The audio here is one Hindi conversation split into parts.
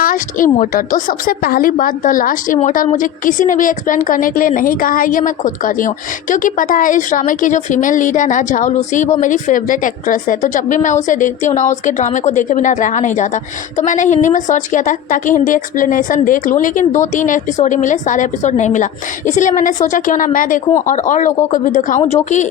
Last immortal. तो सबसे पहली बात, द लास्ट इमोर्टल मुझे किसी ने भी एक्सप्लेन करने के लिए नहीं कहा है, ये मैं खुद कर रही हूँ, क्योंकि पता है इस ड्रामे की जो फीमेल लीड है ना, झाओ लूसी, वो मेरी फेवरेट एक्ट्रेस है। तो जब भी मैं उसे देखती हूँ ना, उसके ड्रामे को देखे बिना रहा नहीं जाता। तो मैंने हिंदी में सर्च किया था ताकि हिंदी एक्सप्लेनेशन देख लूँ, लेकिन 2-3 एपिसोड ही मिले, सारे एपिसोड नहीं मिला। इसलिए मैंने सोचा क्यों ना मैं देखूँ और लोगों को भी दिखाऊँ जो कि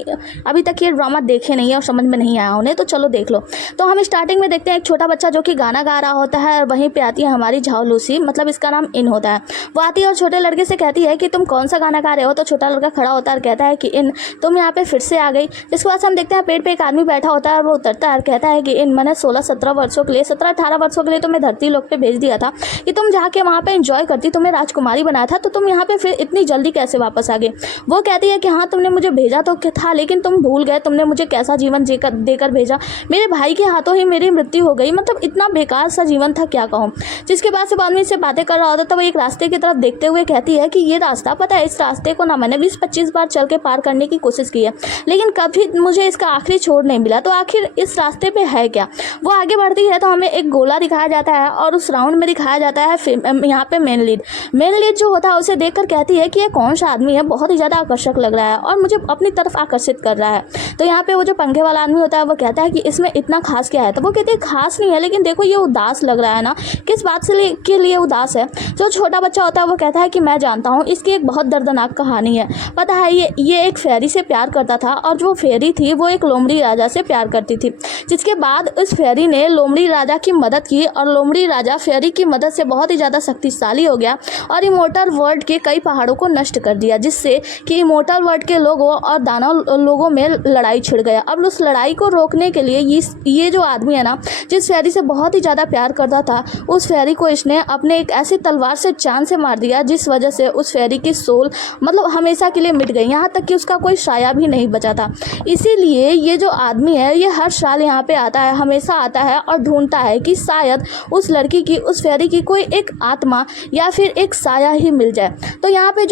अभी तक ये ड्रामा देखे नहीं है और समझ में नहीं आया उन्हें। तो चलो देख लो। तो हम स्टार्टिंग में देखते हैं एक छोटा बच्चा जो कि गाना गा रहा होता है, और वहीं पे आती है हमारी झाओ लूसी, मतलब इसका नाम इन होता है। वो आती है और छोटे लड़के से कहती है कि तुम कौन सा गाना गा रहे हो। तो छोटा लड़का खड़ा होता है और कहता है कि इन, तुम यहाँ पे फिर से आ गई। जिसके बाद हम देखते हैं पेड़ पे एक आदमी बैठा होता है और वो उतरता है और कहता है कि इन, मैंने 16-17 वर्षों के लिए, 17-18 वर्षों के लिए तुम्हें धरती लोक पे भेज दिया था कि तुम जाके वहाँ पे एंजॉय करती, तुम्हें राजकुमारी बनाया था, तो तुम यहाँ पे फिर इतनी जल्दी कैसे वापस आ गए। वो कहती है कि हाँ, तुमने मुझे भेजा तो था, लेकिन तुम भूल गए, तुमने मुझे कैसा जीवन देकर भेजा, मेरे भाई के हाथों ही मेरी मृत्यु हो गई, मतलब इतना बेकार सा जीवन था, क्या कहूँ। जिसके बाद से आदमी से बातें कर रहा होता तो वो एक रास्ते की तरफ देखते हुए कहती है कि ये रास्ता, पता है इस रास्ते को ना मैंने 20-25 बार चल के पार करने की कोशिश की है, लेकिन कभी मुझे इसका आखिरी छोर नहीं मिला, तो आखिर इस रास्ते पे है क्या। वो आगे बढ़ती है तो हमें एक गोला दिखाया जाता है और उस राउंड में दिखाया जाता है यहाँ पे मेन लीड जो होता है उसे देखकर कहती है कि ये कौन सा आदमी है, बहुत ही ज़्यादा आकर्षक लग रहा है और मुझे अपनी तरफ आकर्षित कर रहा है। तो यहाँ पे वो जो पंखे वाला आदमी होता है वो कहता है कि इसमें इतना खास क्या है। तो वो कहती है खास नहीं है, लेकिन देखो ये उदास लग रहा है ना, किस बात से के लिए उदास है। जो छोटा बच्चा होता है वो कहता है कि मैं जानता हूँ, इसकी एक बहुत दर्दनाक कहानी है। पता है ये एक फेरी से प्यार करता था और जो फेरी थी वो एक लोमड़ी राजा से प्यार करती थी। जिसके बाद उस फेरी ने लोमड़ी राजा की मदद की और लोमड़ी राजा फेरी की मदद से बहुत ही ज़्यादा शक्तिशाली हो गया और इमोर्टल वर्ल्ड के कई पहाड़ों को नष्ट कर दिया, जिससे कि इमोर्टल वर्ल्ड के लोगों और दानव लोगों में लड़ाई छिड़ गया। अब उस लड़ाई को रोकने के लिए ये जो आदमी है ना, जिस फेरी से बहुत ही ज़्यादा प्यार करता था, उस फेरी को इसने अपने एक ऐसी तलवार से जान से मार दिया जिस वजह से उस फेरी की सोल मतलब हमेशा के लिए मिट गई, यहाँ तक कि उसका कोई साया भी नहीं बचा था। इसीलिए ये जो आदमी है ये हर साल यहाँ पे आता है, हमेशा आता है और ढूंढता है कि शायद उस लड़की की, उस फेरी की कोई एक आत्मा या फिर एक साया ही मिल जाए। तो यहाँ पे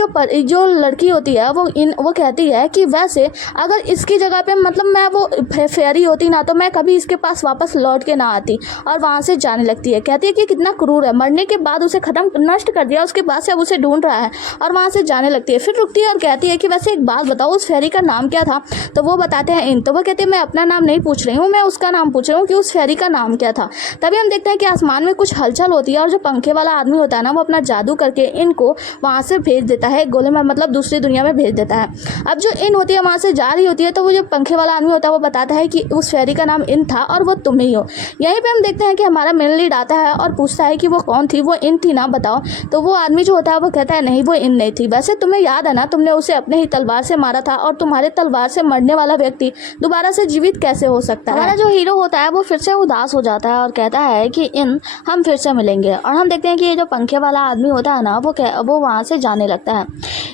जो लड़की होती है वो कहती है कि वैसे अगर इसकी जगह पे मतलब मैं वो फेरी होती ना, तो मैं कभी इसके पास वापस लौट के ना आती, और वहाँ से जाने लगती है। कहती है कि कितना क्रूर है, मरने के बाद उसे नष्ट कर दिया, उसके बाद से अब उसे ढूंढ रहा है, और वहाँ से जाने लगती है। फिर रुकती है और कहती है कि वैसे एक बात बताओ, उस फेरी का नाम क्या था। तो वो बताते हैं इन। तो वो कहती है मैं अपना नाम नहीं पूछ रही हूँ, मैं उसका नाम पूछ रही हूँ कि उस फेरी का नाम क्या था। तभी हम देखते हैं कि आसमान में कुछ हलचल होती है और जो पंखे वाला आदमी होता है ना, वो अपना जादू करके इनको वहाँ से भेज देता है, गोले में मतलब दूसरी दुनिया में भेज देता है। अब जो इन होती है वहाँ से जा रही होती है, तो वो जो पंखे वाला आदमी होता है वो बताता है कि उस फेरी का नाम इन था और वो तुम ही हो। यहीं पे हम देखते हैं कि हमारा मेन लीड आता है और पूछता है कि वो कौन थी, वो इन थी ना, बताओ। तो वो आदमी जो होता है वो कहता है नहीं, वो इन नहीं थी। वैसे तुम्हें याद है ना, तुमने उसे अपने ही तलवार से मारा था, और तुम्हारे तलवार से मरने वाला व्यक्ति दोबारा से जीवित कैसे हो सकता है। हमारा जो हीरो होता है वो फिर से उदास हो जाता है और कहता है कि इन, हम फिर से मिलेंगे। और हम देखते हैं कि ये जो पंखे वाला आदमी होता है ना, वो वहाँ से जाने लगता है।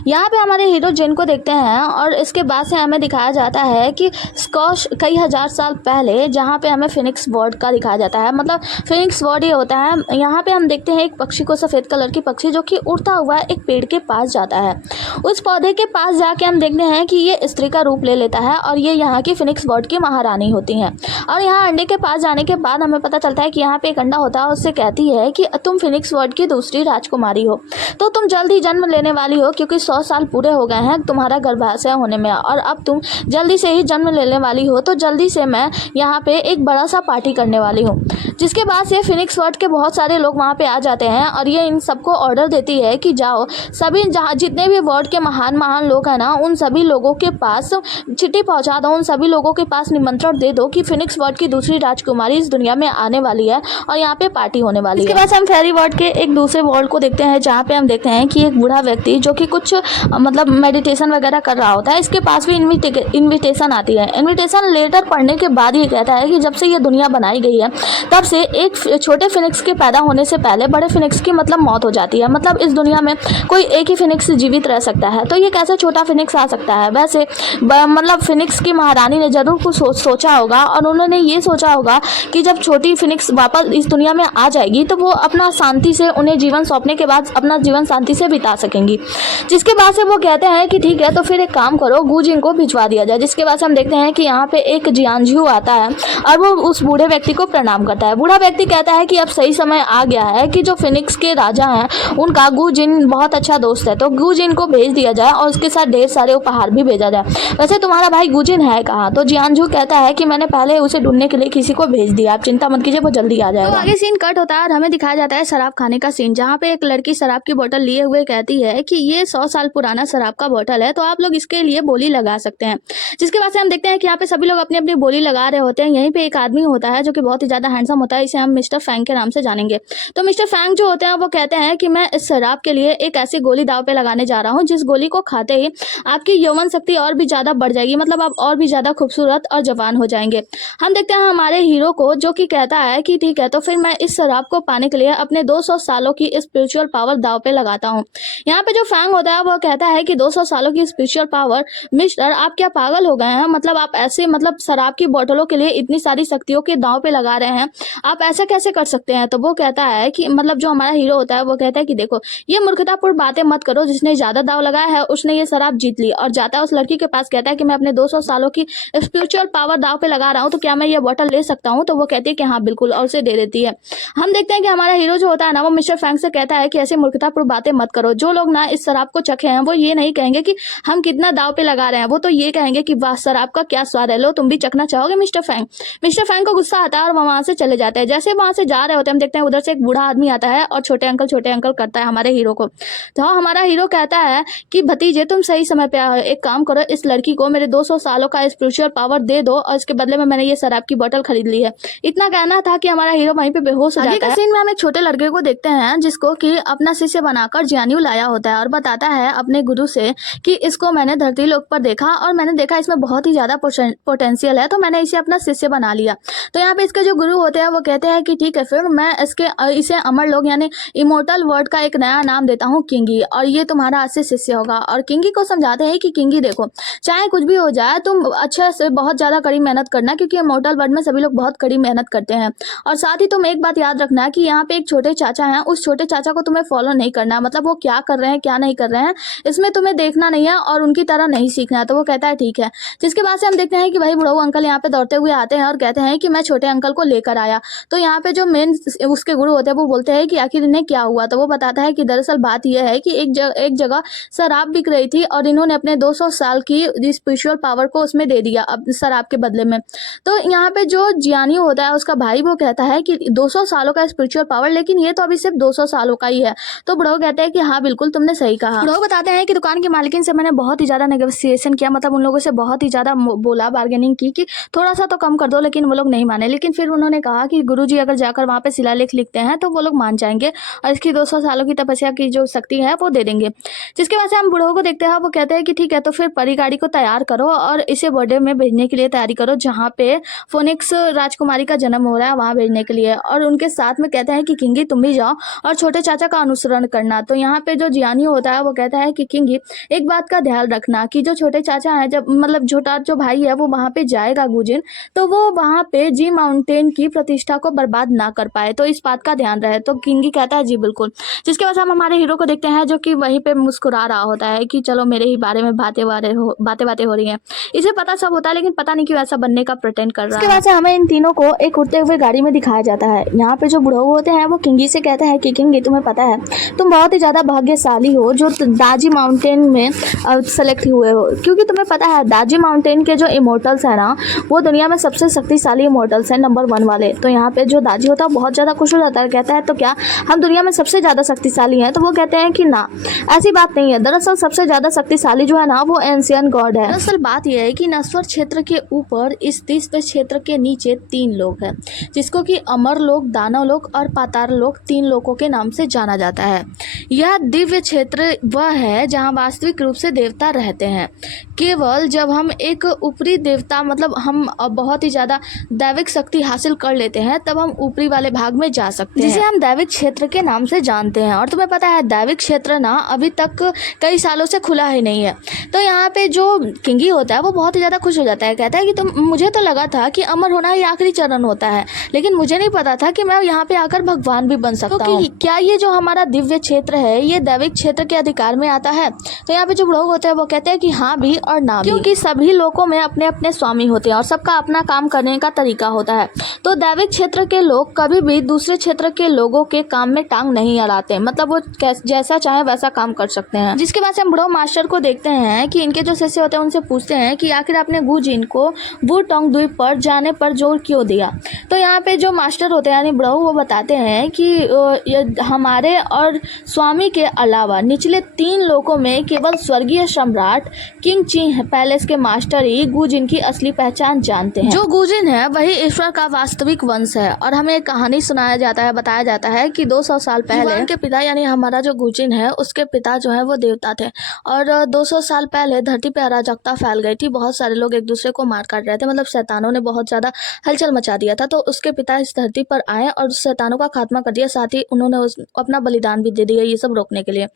यहाँ पे हमारे हीरो जिन को देखते हैं और इसके बाद से हमें दिखाया जाता है कि स्कॉश कई हजार साल पहले, जहाँ पे हमें फिनिक्स वर्ड का दिखाया जाता है, मतलब फिनिक्स वर्ड ये होता है। यहाँ पे हम देखते हैं एक पक्षी को, सफ़ेद कलर की पक्षी जो कि उड़ता हुआ एक पेड़ के पास जाता है। उस पौधे के पास जाके हम देखते हैं कि ये स्त्री का रूप ले लेता है और ये यहाँ की फिनिक्स वर्ड की महारानी होती हैं। और यहाँ अंडे के पास जाने के बाद हमें पता चलता है कि यहाँ पे एक अंडा होता है, उससे कहती है कि तुम फिनिक्स वर्ड की दूसरी राजकुमारी हो, तो तुम जल्द ही जन्म लेने वाली हो, क्योंकि 100 साल पूरे हो गए हैं तुम्हारा गर्भाशय होने में, और अब तुम जल्दी से ही जन्म लेने वाली हो, तो जल्दी से मैं यहाँ पे एक बड़ा सा पार्टी करने वाली हूँ। जिसके बाद ये फिनिक्स वर्ड के बहुत सारे लोग वहाँ पे आ जाते हैं और ये इन सबको ऑर्डर देती है कि जाओ सभी, जहाँ जितने भी वर्ड के महान लोग हैं ना, उन सभी लोगों के पास चिट्ठी पहुँचा दो, उन सभी लोगों के पास निमंत्रण दे दो कि फिनिक्स वर्ड की दूसरी राजकुमारी इस दुनिया में आने वाली है और यहाँ पे पार्टी होने वाली है। इसके बाद हम फेरी वर्ड के एक दूसरे वर्ल्ड को देखते हैं, जहाँ पे हम देखते हैं कि एक बूढ़ा व्यक्ति जो कि कुछ मतलब मेडिटेशन वगैरह कर रहा होता है, इसके पास भी इन्विटेशन आती है। इन्विटेशन लेटर पढ़ने के बाद ये कहता है कि जब से ये दुनिया बनाई गई है तब से एक छोटे फिनिक्स के पैदा होने से पहले बड़े फिनिक्स की मतलब मौत हो जाती है, मतलब इस दुनिया में कोई एक ही फिनिक्स जीवित रह सकता है, तो ये कैसे छोटा फिनिक्स आ सकता है। वैसे मतलब फिनिक्स की महारानी ने जरूर कुछ सोचा होगा और उन्होंने ये सोचा होगा कि जब छोटी फिनिक्स वापस इस दुनिया में आ जाएगी तो वो अपना शांति से, उन्हें जीवन सौंपने के बाद अपना जीवन शांति से बिता सकेंगी। जिसके जिसके बाद से वो कहते हैं कि ठीक है तो फिर एक काम करो, गुजिन को भिजवा दिया जाए। जिसके बाद से हम देखते हैं कि यहाँ पे एक जियांझू आता है और वो उस बूढ़े व्यक्ति को प्रणाम करता है। बूढ़ा व्यक्ति कहता है कि अब सही समय आ गया है कि जो फिनिक्स के राजा हैं उनका गुजिन बहुत अच्छा दोस्त है, तो गुजिन को भेज दिया जाए और उसके साथ ढेर सारे उपहार भी भेजा जाए। वैसे तुम्हारा भाई गुजिन है कहाँ? तो जियांझू कहता है कि मैंने पहले उसे ढूंढने के लिए किसी को भेज दिया, आप चिंता मत कीजिए, वो जल्दी आ जाएगा। तो आगे सीन कट होता है और हमें दिखाया जाता है शराब खाने का सीन, जहाँ पे एक लड़की शराब की बोतल लिए हुए कहती है कि ये 100 साल पुराना शराब का बोतल है, तो आप लोग इसके लिए बोली लगा सकते हैं। जिसके बाद से हम देखते हैं कि यहाँ पे सभी लोग अपनी अपनी बोली लगा रहे होते हैं। यहीं पे एक आदमी होता है जो कि बहुत ही ज्यादा हैंडसम होता है, इसे हम मिस्टर फैंग के नाम से जानेंगे। तो मिस्टर फैंग जो होते हैं वो कहते हैं कि मैं इस शराब के लिए एक ऐसी गोली दाव पे लगाने जा रहा हूँ जिस गोली को खाते ही आपकी यौवन शक्ति और भी ज्यादा बढ़ जाएगी, मतलब आप और भी ज्यादा खूबसूरत और जवान हो जाएंगे। हम देखते हैं हमारे हीरो को जो कि कहता है कि ठीक है तो फिर मैं इस शराब को पाने के लिए अपने 200 सालों की स्पिरिचुअल पावर दाव पे लगाता हूँ। यहाँ पे जो फैंग होता है वो कहता है कि 200 सालों की स्पिरिचुअल पावर, मिस्टर आप क्या पागल हो गए हैं? मतलब आप ऐसे मतलब शराब की बोतलों के लिए इतनी सारी शक्तियों के दाव पे लगा रहे हैं, आप ऐसा कैसे कर सकते हैं? तो वो कहता है कि मतलब जो हमारा हीरो होता है वो कहता है कि देखो ये मूर्खतापूर्ण बातें मत करो, जिसने ज्यादा दाव लगाया है उसने ये शराब जीत ली। और जाता है उस लड़की के पास, कहता है कि मैं अपने 200 सालों की स्पिरिचुअल पावर दाव पे लगा रहा हूँ, तो क्या मैं ये बोतल ले सकता हूँ? तो वो कहती है कि हाँ बिल्कुल, और उसे दे देती है। हम देखते हैं कि हमारा हीरो जो होता है ना वो मिस्टर फैंग से कहता है कि ऐसी मूर्खतापूर्ण बातें मत करो। जो लोग ना इस शराब को चखे हैं वो ये नहीं कहेंगे कि हम कितना दाव पे लगा रहे हैं, वो तो ये कहेंगे कि वाह शराब का क्या स्वाद है, लो तुम भी चखना चाहोगे मिस्टर फैंग? मिस्टर फैंग को गुस्सा आता है और वो वहां से चले जाते हैं। जैसे वहां से जा रहे होते हैं हम देखते हैं उधर से एक बूढ़ा आदमी आता है और छोटे अंकल करता है हमारे हीरो को। तो हमारा हीरो कहता है कि भतीजे तुम सही समय पे आए, एक काम करो इस लड़की को मेरे 200 सालों का स्पिरिचुअल पावर दे दो और इसके बदले में मैंने ये शराब की बोतल खरीद ली है। इतना कहना था कि हमारा हीरो वहीं पे बेहोश हो जाता है। सीन में हम एक छोटे लड़के को देखते हैं जिसको कि अपना शिष्य बनाकर जियान्यू लाया होता है और बताता है अपने गुरु से कि इसको मैंने धरती लोक पर देखा और मैंने देखा इसमें बहुत ही ज्यादा पोटेंशियल है, तो मैंने इसे अपना शिष्य बना लिया। तो यहाँ पे इसके जो गुरु होते हैं वो कहते हैं कि ठीक है फिर मैं इसे अमर लोक यानी इमोर्टल वर्ड का एक नया नाम देता हूँ किंगी, और ये तुम्हारा आज से शिष्य होगा। और किंगी को समझाते हैं कि किंगी देखो चाहे कुछ भी हो जाए तुम अच्छे से बहुत ज्यादा कड़ी मेहनत करना, क्योंकि इमोर्टल वर्ड में सभी लोग बहुत कड़ी मेहनत करते हैं। और साथ ही तुम एक बात याद रखना कि यहाँ पे एक छोटे चाचा हैं, उस छोटे चाचा को तुम्हें फॉलो नहीं करना, मतलब वो क्या कर रहे हैं क्या नहीं कर रहे हैं इसमें तुम्हें देखना नहीं है और उनकी तरह नहीं सीखना है। तो वो कहता है ठीक है। जिसके बाद से हम देखते हैं कि भाई बुढ़ऊ अंकल यहाँ पे दौड़ते हुए आते हैं और कहते हैं कि मैं छोटे अंकल को लेकर आया। तो यहाँ पे जो मेन उसके गुरु होते हैं वो बोलते हैं कि आखिर इन्हें क्या हुआ? तो वो बताता है कि दरअसल बात यह है कि एक जगह शराब बिक रही थी और इन्होंने अपने 200 साल की स्पिरिचुअल पावर को उसमें दे दिया अब शराब के बदले में। तो यहाँ पे जो जियानी होता है उसका भाई वो कहता है कि 200 सालों का स्पिरिचुअल पावर, लेकिन ये तो अभी सिर्फ 200 सालों का ही है। तो बुढ़ऊ कहते हैं कि हाँ बिल्कुल तुमने सही कहा। बुढ़ऊ बताते हैं कि दुकान की मालकिन से मैंने बहुत ही ज्यादा नेगोशिएशन किया, मतलब उन लोगों से बहुत ही ज्यादा बोला, बार्गेनिंग की कि थोड़ा सा तो कम कर दो, लेकिन वो लोग नहीं माने। लेकिन फिर उन्होंने कहा कि गुरुजी अगर जाकर वहाँ पे शिलालेख लिखते हैं तो वो लोग मान जाएंगे और इसकी 200 सालों की तपस्या की जो शक्ति है वो दे देंगे। जिसके बाद से हम बुढ़ऊ को देखते हैं, वो कहते हैं कि ठीक है तो फिर परी गाड़ी को तैयार करो और इसे बर्थडे में भेजने के लिए तैयारी करो, जहाँ पे फोनिक्स राजकुमारी का जन्म हो रहा है वहाँ भेजने के लिए। और उनके साथ में कहते हैं कि किंगी तुम भी जाओ और छोटे चाचा का अनुसरण करना। तो यहाँ पे जो जियानी होता है वो कहता है कि किंगी एक बात का ध्यान रखना कि जो छोटे चाचा है, जब मतलब छोटा जो भाई है वो वहाँ पे जाएगा गुजिन, तो वो वहाँ पे जी माउंटेन की प्रतिष्ठा को बर्बाद ना कर पाए, तो इस बात का ध्यान रहे। तो किंगी कहता है जी बिल्कुल। जिसके बाद हम हमारे हीरो को देखते हैं जो कि वहीं पे मुस्कुरा रहा होता है कि चलो मेरे ही बारे में बातें हो रही हैं। इसे पता सब होता है लेकिन पता नहीं क्यों ऐसा बनने का प्रिटेंड कर रहा है। इसके बाद से हमें इन तीनों को एक उड़ते हुए गाड़ी में दिखाया जाता है। यहाँ पे जो बुढ़ऊ होते हैं वो किंगी से कहते हैं कि किंगी तुम्हें पता है तुम बहुत ही ज्यादा भाग्यशाली हो जो दाजी माउंटेन में सेलेक्ट हुए हो, क्योंकि तुम्हें पता है दाजी माउंटेन के जो इमोर्टल्स है ना वो दुनिया में सबसे शक्तिशाली इमोर्टल्स हैं, नंबर 1 वाले। तो यहाँ पे जो दाजी होता है बहुत ज्यादा खुश हो जाता है, कहता है तो क्या हम दुनिया में सबसे ज्यादा शक्तिशाली हैं? तो वो कहते हैं कि ना ऐसी बात नहीं है, दरअसल सबसे ज्यादा शक्तिशाली जो है ना वो एंशियन गॉड है। दरअसल बात यह है कि नश्वर क्षेत्र के ऊपर इस 30 क्षेत्र के नीचे 3 लोग हैं, जिसको कि अमर लोक, दानव लोक और पाताल लोक 3 लोकों के नाम से जाना जाता है। यह दिव्य क्षेत्र वह है जहाँ वास्तविक रूप से देवता रहते हैं। केवल जब हम एक ऊपरी देवता मतलब हम बहुत ही ज्यादा दैविक शक्ति हासिल कर लेते हैं तब हम ऊपरी वाले भाग में जा सकते हैं, जिसे हम दैविक क्षेत्र के नाम से जानते हैं। और तुम्हें पता है दैविक क्षेत्र ना अभी तक कई सालों से खुला ही नहीं है। तो यहाँ पे जो किंगी होता है वो बहुत ही ज्यादा खुश हो जाता है, कहता है कि मुझे तो लगा था कि अमर होना ही आखिरी चरण होता है, लेकिन मुझे नहीं पता था कि मैं यहाँ पे आकर भगवान भी बन सकता हूँ। क्या ये जो हमारा दिव्य क्षेत्र है ये दैविक क्षेत्र के अधिकार में आता है। तो यहाँ पे जो लोग होते हैं वो कहते हैं कि हाँ भी और ना भी, क्योंकि सभी लोगों में अपने अपने स्वामी होते हैं और सबका अपना काम करने का तरीका होता है। तो दैविक क्षेत्र के लोग कभी भी दूसरे क्षेत्र के लोगों के काम में टांग नहीं अड़ाते, मतलब वो जैसा चाहे वैसा काम कर सकते हैं। जिसके बाद से हम ब्रो मास्टर को देखते हैं कि इनके जो शिष्य होते हैं उनसे पूछते हैं कि आखिर आपने गुजिन को वुटोंग द्वीप पर जाने पर जोर क्यों दिया। तो यहाँ पे जो मास्टर होते हैं यानी ब्रो वो बताते हैं कि हमारे और स्वामी के अलावा निचले 3 लोकों में केवल स्वर्गीय सम्राट किंग ची पैलेस के मास्टर ही गुजिन की असली पहचान जानते हैं। जो गुजिन है वही ईश्वर का वास्तविक वंश है और हमें एक कहानी सुनाया जाता है, बताया जाता है कि 200 साल पहले उनके पिता यानी हमारा जो गुजिन है उसके पिता जो है वो देवता थे और 200 साल पहले धरती पे अराजकता फैल गई थी। बहुत सारे लोग एक दूसरे को मार काट रहे थे, मतलब शैतानों ने बहुत ज़्यादा हलचल मचा दिया था। तो उसके पिता इस धरती पर आए और उस शैतानों का खात्मा कर दिया, साथ ही उन्होंने अपना बलिदान भी दे दिया ये सब रोकने के लिए।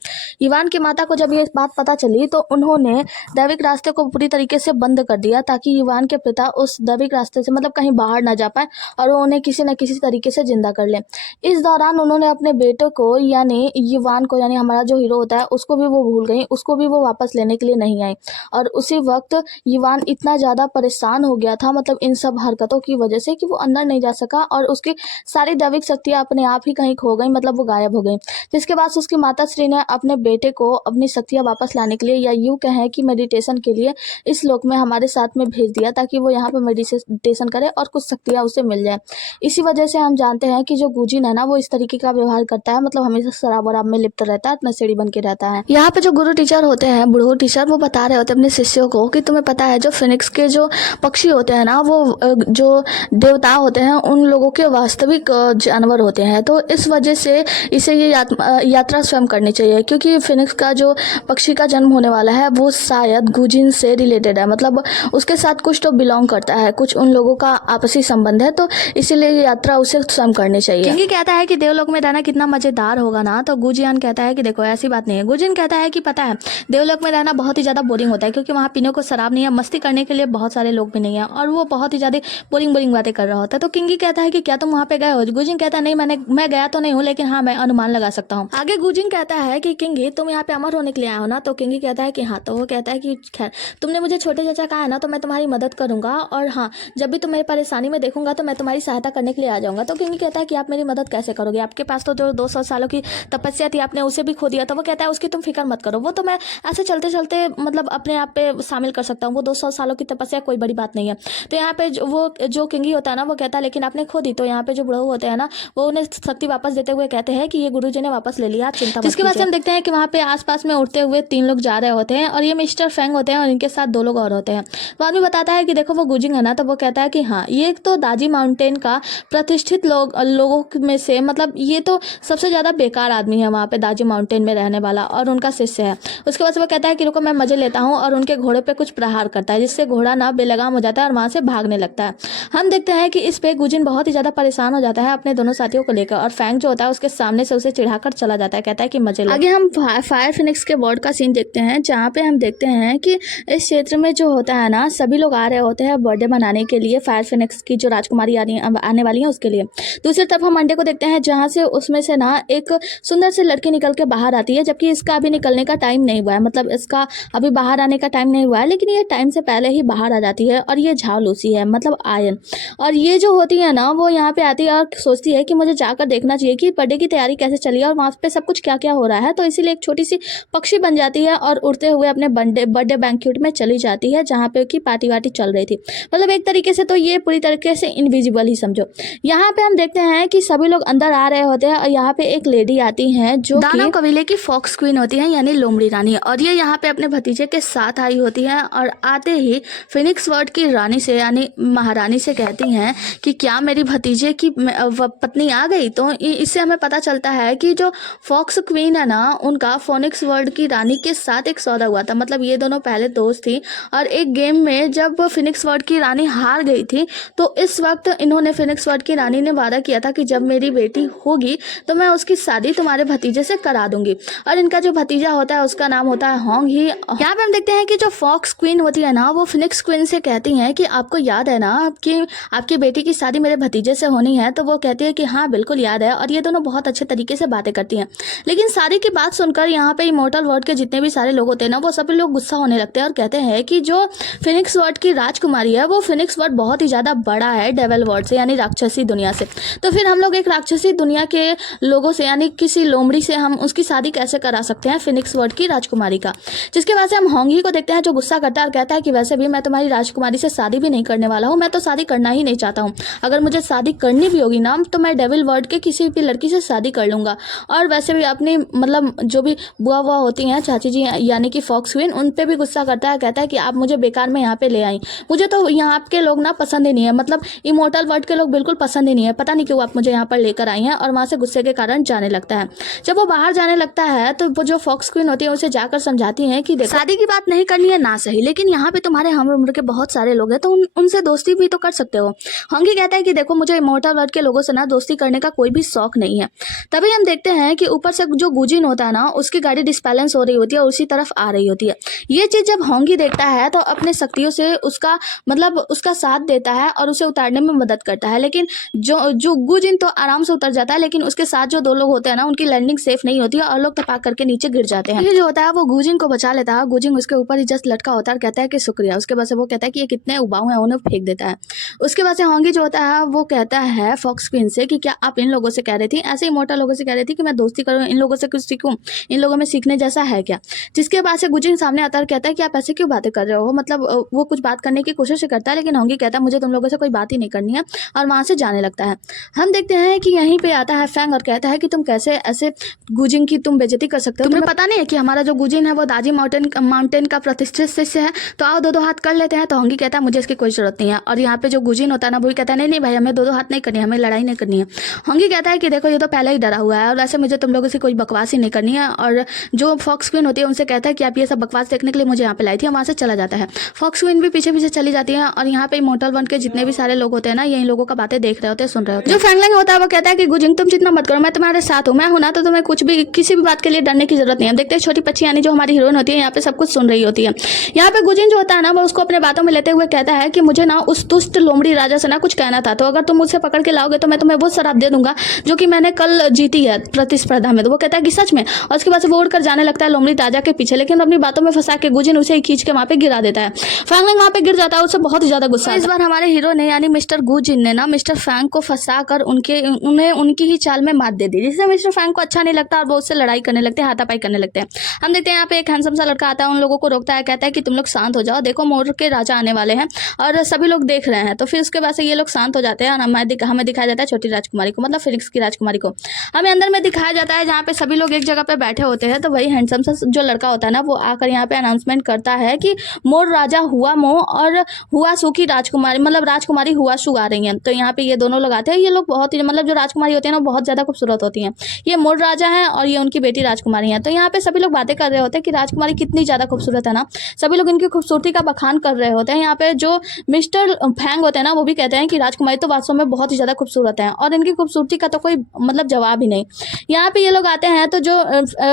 युवान की माता को जब ये बात पता चली तो उन्होंने दैविक रास्ते को पूरी तरीके से बंद कर दिया ताकि युवान के पिता उस दैविक रास्ते से मतलब कहीं बाहर ना जा पाए और वो उन्हें किसी न किसी तरीके से जिंदा कर ले। इस दौरान उन्होंने अपने बेटे को यानी युवान को यानी हमारा जो हीरो होता है उसको भी वो भूल गई, उसको भी वो वापस लेने के लिए नहीं आई। और उसी वक्त युवान इतना ज़्यादा परेशान हो गया था मतलब इन सब हरकतों की वजह से कि वो अंदर नहीं जा सका और उसकी सारी दैविक शक्तियाँ अपने आप ही कहीं खो गई, मतलब वो गायब हो गई। जिसके बाद उसकी माता श्री ने अपने बेटे को अपनी शक्तियाँ वापस लाने के लिए या यूँ कहें कि मेडिटेशन के लिए इस लोक में हमारे साथ में भेज दिया ताकि वो यहाँ पर मेडिटेशन करे और कुछ शक्तियाँ उसे मिल जाए। इसी वजह से हम जानते हैं कि जो गुजिन है ना वो इस तरीके का व्यवहार करता है, मतलब हमेशा शराब वराब में लिप्त रहता है, नशेड़ी बन के रहता है। यहाँ पे जो गुरु टीचर होते हैं, बूढ़ो टीचर, वो बता रहे होते हैं अपने शिष्यों को कि तुम्हें पता है जो फिनिक्स के जो पक्षी होते हैं ना वो जो देवता होते हैं उन लोगों के वास्तविक जानवर होते हैं। तो इस वजह से इसे ये यात्रा स्वयं करनी चाहिए क्योंकि फिनिक्स का जो पक्षी का जन्म होने वाला है वो शायद गुजिन से रिलेटेड है, मतलब उसके साथ कुछ तो बिलोंग करता है, कुछ उन लोगों का आपसी संबंध है, तो इसीलिए ये यात्रा उसे स्वयं करनी चाहिए। क्योंकि कहता है कि देवलोक में रहना कितना मजेदार होगा ना, तो गुजियान कहता है कि देखो ऐसी बात नहीं है। गुजिन कहता है कि पता है देवलोक में रहना बहुत ही ज़्यादा बोरिंग होता है क्योंकि वहाँ पीने को शराब नहीं है, मस्ती करने के लिए बहुत सारे लोग भी नहीं है और वो बहुत ही ज़्यादा बोरिंग बातें कर रहा होता है। तो किंगी कहता है कि क्या तुम वहाँ पे गए हो? गुजिन कहता है नहीं मैं गया तो नहीं हूँ लेकिन हाँ मैं अनुमान लगा सकता हूँ। आगे गुजिन कहता है कि किंगी तुम यहाँ पे अमर होने के लिए आए हो ना? तो किंगी कहता है कि हाँ। तो वो कहता है कि खैर तुमने मुझे छोटे चाचा कहा है ना तो मैं तुम्हारी मदद करूंगा और हाँ जब भी तुम्हें परेशानी में देखूंगा तो मैं तुम्हारी सहायता करने के लिए आ जाऊंगा। तो किंगी कहता है कि आप मेरी मदद कैसे करोगे? आपके पास तो जो 200 सालों की तपस्या थी आपने उसे भी खो दिया। तो वो कहता है उसकी तुम फिक्र मत करो, वो तो मैं ऐसे चलते चलते मतलब अपने आप पे शामिल कर सकता हूँ, वो 200 सालों की तपस्या कोई बड़ी बात नहीं है। तो यहाँ पे वो जो किंगी होता है ना वो कहता है लेकिन आपने खो दी। तो यहाँ पे जो बुढ़ऊ होते हैं ना वो उन्हें शक्ति वापस देते हुए कहते हैं कि ये गुरुजी ने वापस ले लिया, आप चिंता मत कीजिए। इसके बाद हम देखते हैं कि वहाँ पे आसपास में उड़ते हुए 3 लोग जा रहे होते हैं और ये मिस्टर फेंग होते हैं और इनके साथ 2 लोग और होते हैं। वो आदमी बताता है कि देखो वो गुजिंग है ना, तो वो कहता है कि हाँ ये तो दाजी माउंटेन का प्रतिष्ठित लोगों में से मतलब ये तो सबसे ज़्यादा बेकार आदमी है वहाँ पे दाजी माउंटेन में रहने वाला और उनका शिष्य है। उसके बाद वो कहता है कि रुको मैं मजे लेता हूँ और उनके घोड़े पे कुछ प्रहार करता है जिससे घोड़ा ना बेलगाम हो जाता है और वहाँ से भागने लगता है। हम देखते हैं कि इस पे गुजिन बहुत ही ज़्यादा परेशान हो जाता है अपने दोनों साथियों को लेकर और फैंग जो होता है उसके सामने से उसे चिढ़ाकर चला जाता है, कहता है कि मजे लो। आगे हम फायर फिनिक्स के बोर्ड का सीन देखते हैं जहाँ पे हम देखते हैं कि इस क्षेत्र में जो होता है ना सभी लोग आ रहे होते हैं बर्थडे मनाने के लिए फायर फिनिक्स की जो राजकुमारी आने वाली है उसके लिए। दूसरी तरफ हम अंडे को देखते हैं जहाँ से उसमें से ना एक सुंदर सी लड़की निकल के बाहर आती है जबकि इसका अभी निकलने का टाइम नहीं हुआ है, मतलब इसका अभी बाहर आने का टाइम नहीं हुआ है लेकिन ये टाइम से पहले ही बाहर आ जाती है और ये झाओ लूसी है मतलब आयन। और ये जो होती है ना वो यहाँ पे आती है और सोचती है कि मुझे जाकर देखना चाहिए कि बर्थडे की तैयारी कैसे चली है और वहाँ पे सब कुछ क्या क्या हो रहा है। तो इसीलिए एक छोटी सी पक्षी बन जाती है और उड़ते हुए अपने बर्थडे बैंक्वेट में चली जाती है जहाँ पे की पार्टी वार्टी चल रही थी। मतलब एक तरीके से तो ये पूरी तरीके से इनविजिबल ही समझो। यहाँ पे हम देखते हैं कि सभी लोग अंदर आ रहे होते हैं और यहाँ पे एक लेडी आती है जो दानव कबीले की फॉक्स क्वीन होती है यानी लोमड़ी रानी, और ये यहाँ पे अपने भतीजे के साथ आई होती है और आते ही फिनिक्स वर्ड की रानी से यानी महारानी से कहती हैं कि क्या मेरी भतीजे की पत्नी आ गई। तो इससे हमें पता चलता है कि जो फॉक्स क्वीन है ना उनका फोनिक्स वर्ल्ड की रानी के साथ एक सौदा हुआ था, मतलब ये दोनों पहले दोस्त थी और एक गेम में जब फिनिक्स वर्ल्ड की रानी हार गई थी तो इस वक्त इन्होंने फिनिक्स वर्ल्ड की रानी ने वादा किया था कि जब मेरी बेटी होगी तो मैं उसकी शादी तुम्हारे भतीजे से करा दूंगी। और इनका जो भतीजा होता है उसका नाम होता है होंग ही। यहाँ पे हम देखते हैं कि जो फॉक्स क्वीन होती है ना वो फिनिक्स क्वीन से कहती हैं कि आपको याद है ना कि आपकी बेटी की शादी मेरे भतीजे से होनी है। तो वो कहती है कि हाँ बिल्कुल याद है और ये दोनों बहुत अच्छे तरीके से बातें करती हैं। लेकिन शादी की बात सुनकर यहाँ पे इमॉर्टल वर्ल्ड के जितने भी सारे लोग होते हैं ना, वो सभी लोग गुस्सा होने लगते हैं और कहते हैं कि जो फिनिक्स वर्ल्ड की राजकुमारी है वो फिनिक्स वर्ल्ड बहुत ही ज़्यादा बड़ा है डेविल वर्ल्ड से, यानी राक्षसी दुनिया से। तो फिर हम लोग एक राक्षसी दुनिया के लोगों से यानी किसी लोमड़ी से हम उसकी शादी कैसे करा सकते हैं फिनिक्स वर्ल्ड की राजकुमारी का। जिसके बाद से हम होंगी को देखते हैं जो गुस्सा करता है और कहता है कि वैसे भी मैं तुम्हारी राजकुमारी से शादी भी नहीं करने वाला हूँ, मैं तो शादी करना ही नहीं चाहता हूँ। अगर मुझे शादी करनी भी होगी ना तो मैं डेविल वर्ल्ड के किसी भी लड़की से शादी कर लूँगा। और वैसे भी अपनी मतलब जो भी बुआ बुआ होती हैं चाची जी यानी कि फॉक्स क्वीन, उन पे भी गुस्सा करता है, कहता है कि आप मुझे बेकार में यहाँ पे ले आई, मुझे तो यहाँ के लोग ना पसंद ही नहीं है, मतलब इमॉर्टल वर्ल्ड के लोग बिल्कुल पसंद ही नहीं है, पता नहीं क्यों आप मुझे यहाँ पर लेकर आई हैं। और वहाँ से गुस्से के कारण जाने लगता है। जब वो बाहर जाने लगता है तो वो जो फॉक्स क्वीन होती है उसे जाकर समझाती हैं कि देखो शादी की बात नहीं करनी है ना सही, लेकिन यहाँ पे तुम्हारे हम उम्र के बहुत सारे लोग हैं तो उनसे दोस्ती भी तो कर सकते हो। होंगी कहता है कि देखो मुझे इमॉर्टल वर्ल्ड के लोगों से ना दोस्ती करने का कोई भी शौक नहीं है। तभी हम देखते हैं कि ऊपर से जो गुजिन होता है ना उसकी गाड़ी डिस्बैलेंस हो रही होती है और उसी तरफ आ रही होती है। ये चीज़ जब होंगी देखता है तो अपने शक्तियों से उसका मतलब उसका साथ देता है और उसे उतारने में मदद करता है। लेकिन जो गुजिन तो आराम से उतर जाता है, लेकिन उसके साथ जो दो लोग होते हैं ना उनकी लैंडिंग सेफ नहीं होती है और लोग तपाक करके नीचे गिर जाते हैं। ये जो होता है वो गुजिन को बचा लेता है। गुजिन उसके ऊपर ही जस्ट लटका होता है और कहता है कि शुक्रिया। उसके बाद से वो कहता है कि ये कितने उबाऊ हैं, उन्हें फेंक देता है। उसके बाद से होंगी जो होता है वो कहता है फॉक्स क्वीन से कि क्या आप इन लोगों से कह रही थी, ऐसे ही मोटा लोगों से कह रही थी कि मैं दोस्ती करूँ, इन लोगों से कुछ सीखूं, इन लोगों में सीखने जैसा है क्या। जिसके बाद से गुजिन सामने आता है और कहता है कि आप ऐसे क्यों बातें कर रहे हो, मतलब वो कुछ बात करने की कोशिश करता है, लेकिन होंगी कहता है मुझे तुम लोगों से कोई बात ही नहीं करनी है और वहाँ से जाने लगता है। हम देखते हैं कि यहीं पे आता है फैंग और कहता है कि तुम कैसे ऐसे गुजिन की तुम बेइज्जती कर सकते हो, तुम्हें पता नहीं है कि हमारा जो गुजिन है वो दाजी माउंटेन का प्रतिष्ठित शिष्य है, तो आओ दो हाथ कर लेते हैं। तो होंगी कहता है मुझे इसकी कोई जरूरत नहीं है। और यहाँ पे जो गुजिन होता है ना वो भी कहता है नहीं भाई हमें दो हाथ नहीं करनी है, हमें लड़ाई नहीं करनी है। होंगी कहता है कि देखो ये तो पहले ही डरा हुआ है और वैसे मुझे तुम लोगों से कोई बकवास ही नहीं करनी है। और जो फॉक्स क्वीन होती है उनसे कहता है कि आप ये सब बकवास देखने के लिए मुझे यहाँ पे लाई थी, वहाँ से चला जाता है। फॉक्स क्वीन भी पीछे पीछे चली जाती है और यहाँ पे इमॉर्टल वर्ल्ड के जितने भी सारे लोग होते हैं ना यही लोगों का बातें देख रहे होते हैं, सुन रहे होते हैं। जो फैंगलिंग होता है वो कहता है कि गुजिन तुम जितना मत करो, मैं तुम्हारे साथ हूँ, मैं हूं ना तो तुम्हें कुछ भी किसी भी बात के लिए डरने की जरूरत नहीं है। देखते हैं छोटी बच्ची यानी जो हमारी हीरोइन होती है यहाँ पे सब कुछ सुन रही होती है। यहाँ पे गुजिन जो होता है ना वो उसको अपने बातों में लेते हुए कहता है कि मुझे ना उस दुष्ट लोमड़ी राजा से ना कुछ कहना था, तो अगर तुम मुझसे पकड़ के लाओगे तो मैं तुम्हें वो शराब दे दूंगा जो कि मैंने कल जीती है प्रतिस्पर्धा में। तो वो कहता है कि सच में, और उसके बाद से वो उड़कर जाने लगता है लोमड़ी राजा के पीछे, लेकिन अपनी बातों में फंसा के गुजिन उसे खींच के वहाँ पे गिरा देता है। फैंगलिंग वहाँ पे गिर जाता है, उससे बहुत ही ज्यादा गुस्सा। इस बार हमारे हीरो ने यानी मिस्टर गुजिन ने ना मिस्टर फैंग को फंसा कर उन्हें उनकी ही चाल में मात दे दी, जिससे मिस्टर फैंग को अच्छा नहीं लगता और वो उससे लड़ाई करने लगते हैं, हाथापाई करने लगते हैं। हम देखते हैं यहाँ पे एक हैंडसम सा लड़का आता है, उन लोगों को रोकता है, कहता है कि तुम लोग शांत हो जाओ, देखो मोर के राजा आने वाले हैं और सभी लोग देख रहे हैं। तो फिर उसके बाद से ये लोग शांत हो जाते हैं और हमें दिखाया जाता है छोटी राजकुमारी को, मतलब फिनिक्स की राजकुमारी को हमें अंदर में दिखाया जाता है जहाँ पे सभी लोग एक जगह पे बैठे होते हैं। तो वही हैंडसम सा जो लड़का होता है ना वो आकर यहाँ पे अनाउंसमेंट करता है कि मोर राजा हुआ मो और हुआ सू की राजकुमारी मतलब राजकुमारी हुआ सू आ रही हैं। तो यहाँ पे ये दोनों लोग आते हैं। ये लोग बहुत ही मतलब जो राजकुमारी होती है ना बहुत ज़्यादा खूबसूरत होती हैं। ये मोर राजा है और ये उनकी बेटी राजकुमारी है। तो यहाँ पे सभी लोग बातें कर रहे होते हैं कि राजकुमारी कितनी ज़्यादा खूबसूरत है ना, सभी लोग इनकी खूबसूरती का बखान कर रहे होते हैं। यहाँ पे जो मिस्टर फैंग होते हैं ना वो भी कहते हैं कि राजकुमारी तो वास्तव में बहुत ही ज़्यादा खूबसूरत है और इनकी खूबसूरती का तो कोई मतलब जवाब ही नहीं। यहाँ पे ये लोग आते हैं तो जो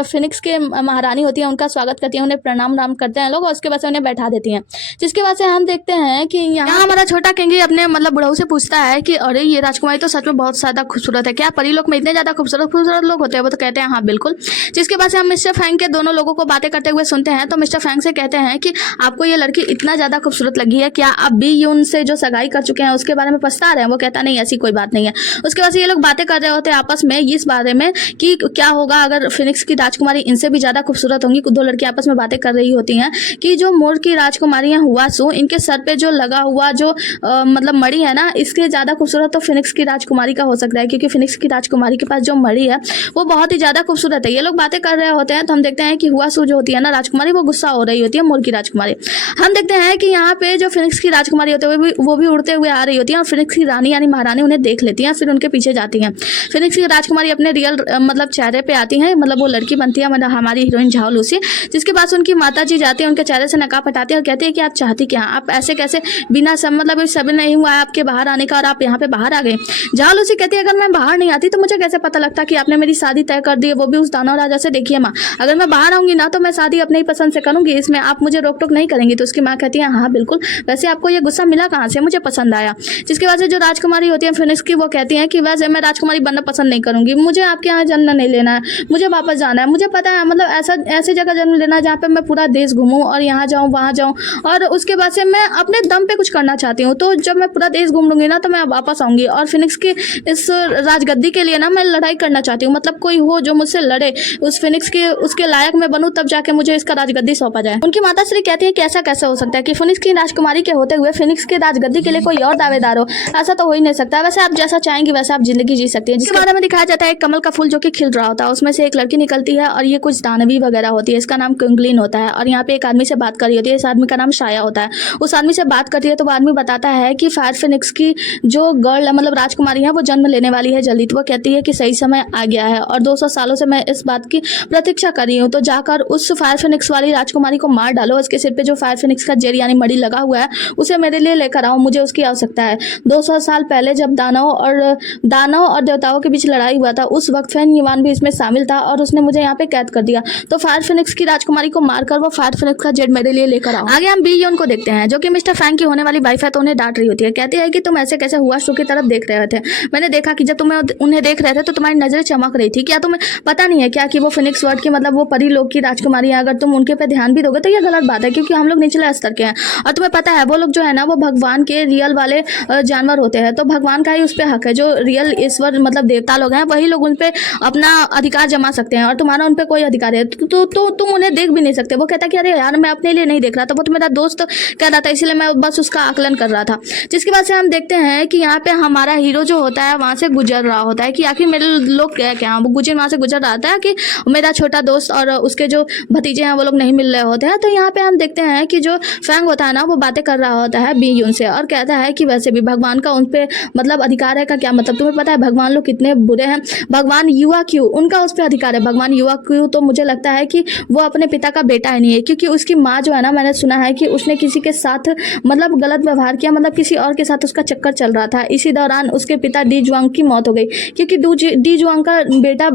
फिनिक्स के महारानी होती है उनका स्वागत करती है, उन्हें प्रणाम करते हैं लोग और उसके बाद से उन्हें बैठा देती हैं। जिसके बाद से हम देखते हैं कि यहाँ हमारा छोटा किंगी अपने मतलब बुढ़ऊ से पूछता है कि अरे ये राजकुमारी तो सच में बहुत ज़्यादा खूबसूरत है, क्या परी लोग में इतने ज़्यादा खूबसूरत लोग होते हैं? वो तो कहते हैं हाँ बिल्कुल। जिसके बाद से हम मिस्टर फैंग के दोनों लोगों को बातें करते हुए सुनते हैं। तो मिस्टर फैंग से कहते हैं कि आपको ये लड़की इतना ज़्यादा खूबसूरत लगी है, क्या आप भी ये उनसे जो सगाई कर चुके हैं उसके बारे में पछता रहे हैं? वो कहता नहीं ऐसी कोई बात नहीं है। उसके बाद से ये लोग बातें कर रहे होते हैं आपस में इस बारे में कि क्या होगा अगर फिनिक्स की राजकुमारी इनसे भी ज़्यादा खूबसूरत होंगी। दो लड़की आपस में बातें कर रही होती हैं कि जो मोर की राजकुमारियाँ हुआ सो इनके सर पे जो लगा हुआ जो मतलब मणि है ना इसके ज़्यादा खूबसूरत तो फिनिक्स की राजकुमारी का हो सकता है, क्योंकि फिनिक्स की राजकुमारी के पास जो मणि है वो बहुत ही ज़्यादा खूबसूरत है। ये लोग बातें कर रहे होते हैं तो हम देखते हैं कि हुआ सू जो होती है ना राजकुमारी वो गुस्सा हो रही होती है मोर की राजकुमारी। हम देखते हैं कि यहाँ पे जो फिनिक्स की राजकुमारी होती है वो भी उड़ते हुए आ रही होती है और फिनिक्स की रानी यानी महारानी उन्हें देख लेती हैं, फिर उनके पीछे जाती हैं। फिनिक्स की राजकुमारी अपने रियल मतलब चेहरे पे आती हैं, मतलब वो लड़की बनती है मतलब हमारी हीरोइन झाओ लूसी। जिसके बाद उनकी माता जी जाती है, उनके चेहरे से नकाब हटाती है और कहती है कि आप चाहती क्या, आप ऐसे कैसे बिना सब मतलब सब नहीं हुआ है आपके बाहर आने का और आप यहाँ पे बाहर आ गए। झाओ लूसी कहती है अगर मैं बाहर नहीं आती तो मुझे कैसे पता लगता कि आपने मेरी शादी तय कर दी है, वो भी उस दानव राजा से। देखिए माँ, अगर मैं बाहर आऊंगी ना तो मैं शादी अपने ही पसंद से करूंगी, इसमें आप मुझे रोक टोक नहीं करेंगी। तो उसकी माँ कहती है हाँ बिल्कुल, वैसे आपको ये गुस्सा मिला कहाँ से, मुझे पसंद आया। जिसकी वजह से जो राजकुमारी होती है फिनिक्स की वो कहती है कि वैसे मैं राजकुमारी बनना पसंद नहीं करूंगी, मुझे आपके यहाँ जन्म नहीं लेना है, मुझे वापस जाना है, मुझे मुझे पता है मतलब ऐसी जगह जन्म लेना जहाँ पे मैं पूरा देश घूमूं और यहाँ जाऊँ वहाँ जाऊँ, और उसके बाद से मैं अपने दम पे कुछ करना चाहती हूँ। तो जब मैं पूरा देश घूम लूंगी ना तो मैं वापस आऊंगी और फिनिक्स की इस राजगद्दी के लिए ना मैं लड़ाई करना चाहती हूँ। मतलब कोई हो जो मुझसे लड़े, उस फिनिक्स के उसके लायक मैं बनूं, तब जाके मुझे इसका राजगद्दी सौंपा जाए। उनकी माता श्री कहती है कि ऐसा कैसे हो सकता है कि फिनिक्स की राजकुमारी के होते हुए फिनिक्स के राजगद्दी के लिए कोई और दावेदार हो, ऐसा तो हो ही नहीं सकता। वैसे आप जैसा चाहेंगे वैसे आप जिंदगी जी सकती हैं। जिसके बारे में दिखाया जाता है एक कमल का फूल जो कि खिल रहा होता है, उसमें से एक लड़की निकलती है और ये कुछ दानवी वगैरह होती है। इसका नाम क्विंगलिन होता है और यहाँ पे एक आदमी से बात कर रही होती है। इस आदमी का नाम शाया होता है। उस आदमी से बात करती है तो वो आदमी बताता है कि फायर फिनिक्स की जो गर्ल मतलब राजकुमारी है वो जन्म लेने वाली है जल्दी। तो वो कहती है कि सही समय आ गया है और 200 सालों से मैं इस बात की प्रतीक्षा कर रही हूँ, तो जाकर उस फायर फिनिक्स वाली राजकुमारी को मार डालो। उसके सिर पे जो फायर फिनिक्स का जेर यानी मणि लगा हुआ है उसे मेरे लिए लेकर आओ, मुझे उसकी आवश्यकता है। 200 साल पहले जब दानव और देवताओं के बीच लड़ाई हुआ था उस वक्त फैन युवान भी इसमें शामिल था और उसने मुझे यहाँ पे कैद कर दिया। तो फायर फिनिक्स की राजकुमारी को मारकर वो फायर फिनिक्स का जेट मेरे लिए लेकर आओ। आगे हम बी यून को देखते हैं जो कि मिस्टर फैंग की होने वाली वाइफ है। तो उन्हें डांट रही होती है, कहती है कि तुम ऐसे कैसे हुआ शो की तरफ देख रहे थे। मैंने देखा कि जब तुम उन्हें देख रहे थे तो तुम्हारी नजरें चमक रही थी। क्या तुम्हें पता नहीं है क्या कि वो फिनिक्स वर्ड की मतलब वो परी लोग की राजकुमारी है। अगर तुम उनके पे ध्यान भी दोगे तो ये गलत बात है क्योंकि हम लोग निचले स्तर के हैं और तुम्हें पता है वो लोग जो है ना वो भगवान के रियल वाले जानवर होते हैं। तो भगवान का ही उस पर हक है। जो रियल ईश्वर मतलब देवता लोग हैं वही लोग उन पे अपना अधिकार जमा सकते हैं और तुम्हारा उन पे कोई अधिकार है तो तुम उन्हें देख भी नहीं सकते। वो कहता कि अरे यार मैं अपने लिए नहीं देख रहा था, वो तो मेरा दोस्त कह रहा था इसलिए मैं बस उसका आकलन कर रहा था। जिसके बाद से हम देखते हैं कि यहाँ पे हमारा हीरो जो होता है वहां से गुजर रहा होता है कि आखिर मेरे लोग क्या वो वहां से गुजर रहा होता है कि मेरा छोटा दोस्त और उसके जो भतीजे हैं वो लोग नहीं मिल रहे होते हैं। तो यहाँ पे हम देखते हैं कि जो फैंग होता है ना वो बातें कर रहा होता है बी यून से और कहता है कि वैसे भी भगवान का उन पे मतलब अधिकार है का क्या मतलब, तुम्हें पता है भगवान लोग कितने बुरे हैं। भगवान युवा क्यों उनका उस पर अधिकार है, भगवान युवा क्यों तो मुझे लगता है कि वो अपने पिता का बेटा ही नहीं है क्योंकि उसकी माँ जो है ना मैंने सुना है कि उसने किसी के साथ मतलब गलत व्यवहार किया, मतलब किसी और के साथ उसका चक्कर चल रहा था। इसी दौरान उसके पिता डी जुआंग की मौत हो गई क्योंकि डी जुआंग का बेटा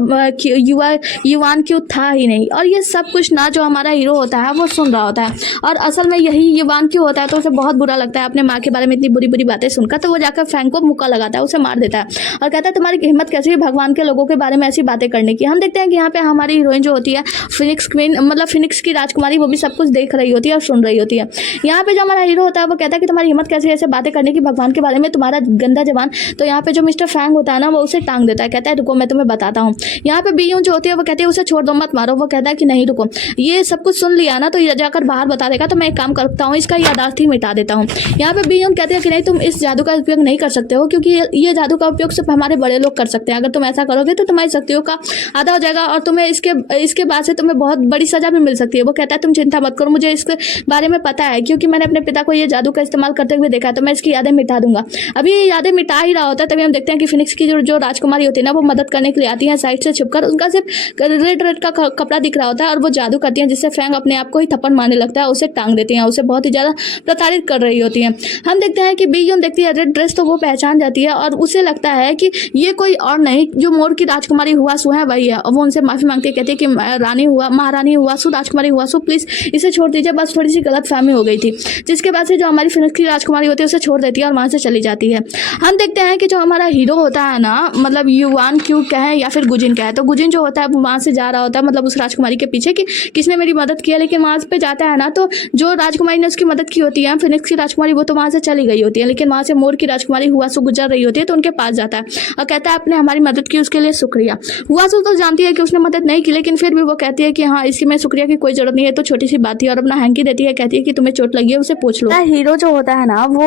युवान क्यों था ही नहीं। और ये सब कुछ ना जो हमारा हीरो होता है वो सुन रहा होता है और असल में यही युवान क्यों होता है। तो उसे बहुत बुरा लगता है अपने माँ के बारे में इतनी बुरी बुरी बातें सुनकर। तो वो जाकर फैंग को मुक्का लगाता है, उसे मार देता है और कहता है तुम्हारी हिम्मत कैसी है भगवान के लोगों के बारे में ऐसी बातें करने की। हम देखते हैं कि यहाँ पे हमारी हीरोइन जो होती है फिनिक्स क्वीन मतलब फिनिक्स की राजकुमारी वो भी सब कुछ देख रही होती है और सुन रही होती है। यहाँ पे जो हमारा हीरो होता है वो कहता है कि तुम्हारी हिम्मत कैसी है ऐसे बातें करने की भगवान के बारे में, तुम्हारा गंदा जबान। तो यहाँ पे जो मिस्टर फैंग होता है ना वो उसे टांग देता है, कहता है रुको मैं तुम्हें बताता हूँ। यहाँ पे बी यून जो होती है वो कहती है उसे छोड़ दो मत मारो। वो कहता है कि नहीं रुको, ये सब कुछ सुन लिया ना तो ये जाकर बाहर बता देगा तो मैं एक काम करता हूँ इसका यादाश्त ही मिटा देता हूँ। यहाँ पे बी यून कहते हैं कि नहीं तुम इस जादू का उपयोग नहीं कर सकते हो क्योंकि ये जादू का उपयोग सिर्फ हमारे बड़े लोग कर सकते हैं। अगर तुम ऐसा करोगे तो तुम्हारी शक्तियों का आधा हो जाएगा और तुम्हें इसके बाद से तुम्हें बहुत बड़ी सजा भी मिल सकती है। वो कहता है तुम चिंता मत करो, मुझे इसके बारे में पता है क्योंकि मैंने अपने पिता को ये जादू का इस्तेमाल करते हुए देखा है तो मैं इसकी यादें मिटा दूंगा। अभी ये यादें मिटा ही रहा होता है तभी हम देखते हैं कि फिनिक्स की जो राजकुमारी होती है ना वो मदद करने के लिए आती है साइड से छुपकर। उनका सिर्फ रेड का कपड़ा दिख रहा होता है और वो जादू करती है जिससे फैंग अपने आप को ही थप्पड़ मारने लगता है, उसे टांग देती है, उसे बहुत ही ज्यादा प्रताड़ित कर रही होती है। हम देखते हैं कि बी यून देखती है रेड ड्रेस तो वो पहचान जाती है और उसे लगता है कि ये कोई और नहीं जो मोर की राजकुमारी हुआसू है वही है। और वो उनसे माफी मांगती है, कहती है कि महारानी हुआसू राजकुमारी हुआसू प्लीज इसे छोड़ दीजिए, बस थोड़ी सी गलत फहमी हो गई थी। जिसके बाद से जो हमारी फिनिक्स की राजकुमारी होती है उसे छोड़ देती है और वहां से चली जाती है। हम देखते हैं कि जो हमारा हीरो होता है ना मतलब युवान क्यों कहे या फिर गुजिन कहे, तो गुजिन जो होता है वो वहां से जा रहा होता है मतलब उस राजकुमारी के पीछे कि किसने मेरी मदद की है। लेकिन वहां पे जाता है ना तो जो राजकुमारी ने उसकी मदद की होती है फिनिक्स की राजकुमारी वो तो वहां से चली गई होती है, लेकिन वहां से मोर की राजकुमारी हुआसू गुजर रही होती है तो उनके पास जाता है और कहता है आपने हमारी मदद की उसके लिए शुक्रिया। हुआसू तो जानती है कि उसने मदद नहीं की लेकिन फिर भी वो कहती है कि हाँ इसकी मैं शुक्रिया की कोई जरूरत नहीं है, तो छोटी सी बात थी। और अपना हैंकी देती है, कहती है कि तुम्हें चोट लगी है उसे पूछ लो। हीरो जो होता है ना वो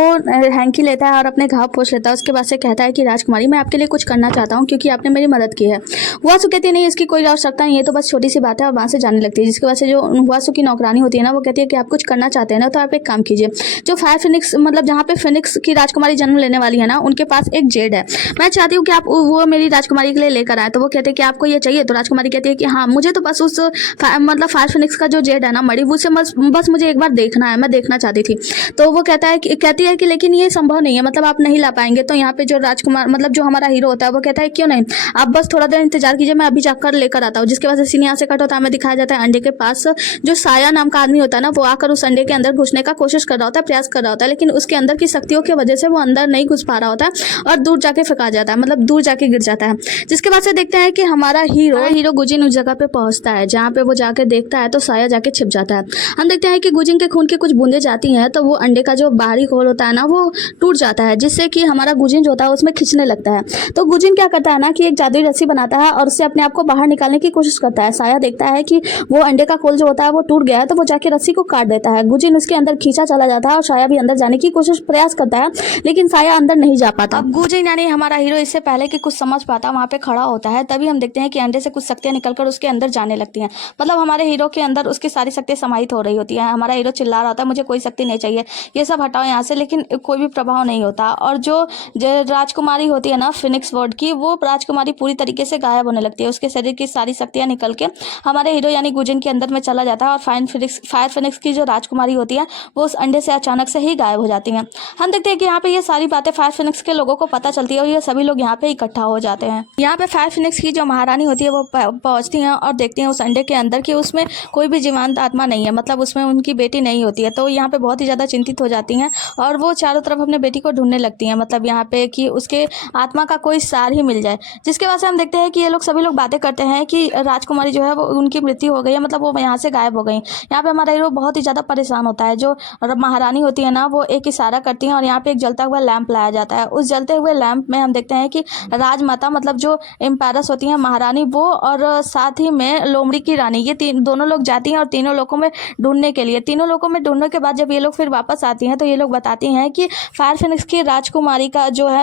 हैंकी लेता है और अपने घाव पोंछ लेता है। उसके बाद से कहता है कि राजकुमारी मैं आपके लिए कुछ करना चाहता हूँ क्योंकि आपने मेरी मदद की है। हुआसू कहती है नहीं इसकी कोई आवश्यकता नहीं है, तो बस छोटी सी बात है और वहां से जाने लगती है। जिसकी वजह से जो हुआसू की नौकरानी होती है ना वो कहती है कि आप कुछ करना चाहते हैं ना तो आप एक काम कीजिए, जो फायर फिनिक्स मतलब जहाँ पे फिनिक्स की राजकुमारी जन्म लेने वाली है ना उनके पास एक जेड है, मैं चाहती हूँ कि आप वो मेरी राजकुमारी के लिए लेकर आए। तो वो कहते हैं कि आपको ये चाहिए, तो राजकुमारी कहती है कि हाँ मुझे तो बस उस मतलब फायर फिनिक्स का जो जेड है ना मणि उसे बस मुझे एक बार देखना है, मैं देखना चाहती थी। तो वो कहती है कि लेकिन ये संभव नहीं है, मतलब आप नहीं ला पाएंगे। तो यहाँ पे जो राजकुमार मतलब जो हमारा हीरो होता है वो कहता है क्यों नहीं, आप बस थोड़ा देर इंतजार कीजिए, मैं अभी जाकर लेकर आता हूँ। जिसके वजह से सीन यहाँ से कट होता है, हमें दिखाया जाता है अंडे के पास जो साया नाम का आदमी होता है ना वो आकर उस अंडे के अंदर घुसने का कोशिश कर रहा होता है, प्रयास कर रहा होता है, लेकिन उसके अंदर की शक्तियों की वजह से वो अंदर नहीं घुस पा रहा होता है और दूर जाके फेंका जाता है, मतलब दूर जाके गिर जाता है। जिसके बाद से देखते हैं कि हमारा हीरो गुजिन जगह पे पहुंचता है जहाँ पे वो जाके देखता है तो साया जाके छिप जाता है। हम देखते हैं कि गुजिन के खून की कुछ बूंदें जाती हैं तो वो अंडे का जो बाहरी खोल होता है ना वो टूट जाता है, जिससे कि हमारा गुजिन जो होता है उसमें खिंचने लगता है। तो गुजिन क्या करता है ना कि एक जादुई रस्सी बनाता है और उससे अपने आप को बाहर निकालने की कोशिश करता है। साया देखता है कि वो अंडे का खोल जो होता है वो टूट गया है तो वो जाके रस्सी को काट देता है। गुजिन उसके अंदर खींचा चला जाता है और साया भी अंदर जाने की कोशिश प्रयास करता है, लेकिन साया अंदर नहीं जा पाता। अब गुजिन यानी हमारा हीरो इससे पहले कि कुछ समझ पाता वहाँ पे खड़ा होता है, तभी हम देखते हैं कि अंडे से कुछ शक्तियाँ निकलकर उसके अंदर जाने लगती हैं। मतलब हमारे हीरो के अंदर उसकी सारी शक्तियाँ समाहित हो रही होती है। हमारा हीरो चिल्ला रहा होता है मुझे कोई शक्ति नहीं चाहिए, ये सब हटाओ यहाँ से, लेकिन कोई भी प्रभाव नहीं होता। और जो राजकुमारी होती है ना फिनिक्स वर्ड की, वो राजकुमारी पूरी तरीके से गायब होने लगती है। उसके शरीर की सारी शक्तियाँ निकल के हमारे हीरो यानी गुजिन के अंदर में चला जाता है और फायर फिनिक्स की जो राजकुमारी होती है वो उस अंडे से अचानक से ही गायब हो जाती हैं। हम देखते हैं कि यहाँ पे ये सारी बातें फायर फिनिक्स के लोगों को पता चलती है और ये सभी लोग यहाँ पे इकट्ठा हो जाते हैं। यहाँ पे फायर फिनिक्स की जो महारानी होती है वो पहुंचती हैं और देखती हैं उस अंडे के अंदर कि उसमें कोई भी जीवंत आत्मा नहीं है, मतलब उसमें उनकी बेटी नहीं होती है। तो यहाँ पे बहुत ही ज़्यादा चिंतित हो जाती हैं और वो चारों तरफ अपने बेटी को ढूंढने लगती हैं, मतलब यहाँ पे कि उसके आत्मा का कोई सार ही मिल जाए। जिसके वजह से हम देखते हैं कि ये लोग सभी लोग बातें करते हैं कि राजकुमारी जो है वो उनकी मृत्यु हो गई है, मतलब वो यहाँ से गायब हो गई। यहाँ पे हमारा हीरो बहुत ही ज़्यादा परेशान होता है। जो महारानी होती है ना वो एक इशारा करती हैं और यहाँ पे एक जलता हुआ लैंप लाया जाता है। उस जलते हुए लैंप में हम देखते हैं कि राजमाता मतलब जो एम्पायरस होती हैं महारानी वो, और साथ ही में लोमड़ी की रानी, ये दोनों लोग जाती हैं और तीनों लोगों में ढूंढने के लिए। तीनों लोगों में ढूंढने के बाद जब ये लोग फिर वापस आती हैं तो ये लोग बताती हैं कि फायर फिनिक्स की राजकुमारी का जो है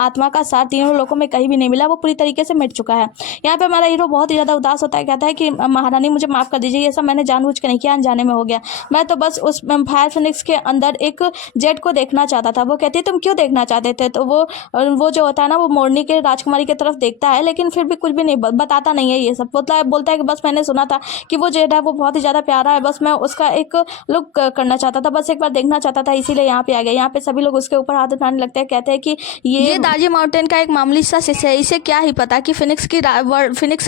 आत्मा का सार तीनों लोगों में कहीं भी नहीं मिला, वो पूरी तरीके से मिट चुका है। यहाँ पे हमारा हीरो बहुत ही ज़्यादा उदास होता है, कहता है कि महारानी मुझे माफ़ कर दीजिए, ये सब मैंने जानबूझ के नहीं किया, अनजाने में हो गया। मैं तो बस उस फायर फिनिक्स के अंदर एक जेट को देखना चाहता था। वो कहती है तुम क्यों देखना चाहते थे? तो वो जो होता है ना वो मोरनी के राजकुमारी की तरफ देखता है, लेकिन फिर भी कुछ भी नहीं बताता नहीं है। ये सब बोलता है कि बस मैंने सुना था कि वो जेट है वो बहुत ही ज़्यादा प्यारा है, बस मैं उसका एक लुक करना चाहता था, बस एक बार देखना चाहता था, इसीलिए यहाँ पे आ गया। यहाँ पे सभी लोग उसके ऊपर हाथ उठाने लगते हैं, कहते हैं कि ये दार्जी माउंटेन का एक मामूली सा शिष्य है, इसे क्या ही पता कि फिनिक्स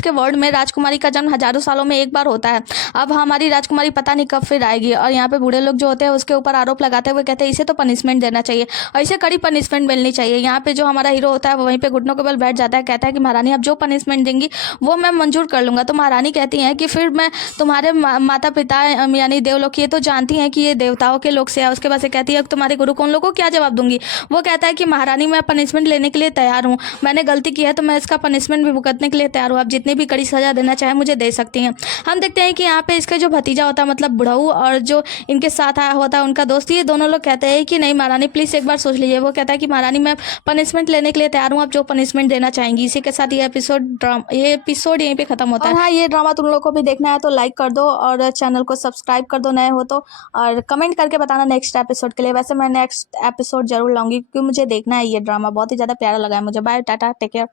के वर्ल्ड में राजकुमारी का जन्म हजारों सालों में एक बार होता है। अब हमारी राजकुमारी पता नहीं कब फिर आएगी। और यहाँ पे बूढ़े लोग जो होते हैं उसके ऊपर आरोप लगाते हुए कहते हैं इसे तो पनिशमेंट देना चाहिए और इसे कड़ी पनिशमेंट मिलनी चाहिए। यहाँ पे जो हमारा हीरो होता है वो वहीं पे घुटनों के बल बैठ जाता है, कहता है कि महारानी आप जो पनिशमेंट देंगी वो मैं मंजूर कर लूंगा। तो महारानी कहती हैं कि फिर मैं तुम्हारे माता पिता यानी देवलोक ये तो जानती हैं कि ये देवताओं के लोग से है। उसके बाद से कहती है तुम्हारे गुरु कौन लोग को क्या जवाब दूंगी? वो कहता है कि महारानी मैं पनिशमेंट लेने के लिए तैयार हूँ, मैंने गलती की है तो मैं इसका पनिशमेंट भी भुगतने के लिए तैयार हूँ, आप जितनी भी कड़ी सजा देना चाहे मुझे दे सकती हैं। हम देखते हैं कि यहाँ पे इसका जो भतीजा होता है मतलब बुढ़ऊ और जो इनके साथ आया होता है उनका दोस्त, ये दोनों लोग कहते हैं कि नहीं महारानी प्लीज़ एक बार सोच लीजिए। वो कहता है कि महारानी मैं पनिशमेंट लेने के लिए तैयार हूँ, आप जो पनिशमेंट देना चाहेंगी। इसी के साथ ये एपिसोड यहीं पे खत्म होता है। हाँ, ये ड्रामा तुम लोग को भी देखना है तो लाइक कर दो और चैनल को सब्सक्राइब कर दो नए हो तो, और कमेंट करके बताना नेक्स्ट एपिसोड के लिए। वैसे मैं नेक्स्ट एपिसोड जरूर लाऊंगी क्योंकि मुझे देखना है, ये ड्रामा बहुत ही ज़्यादा प्यारा लगा है मुझे। Bye, tata, take care.